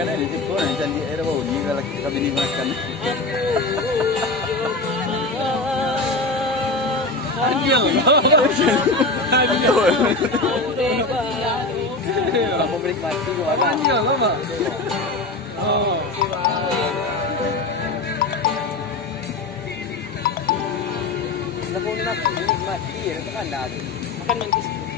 kan di situ nih janji air bau ni kalau kita bini makan. Anjing. Kamu menikmati gua kan? Anjing apa? Oh. Nak menikmati, itu kan dah. Makan mantis.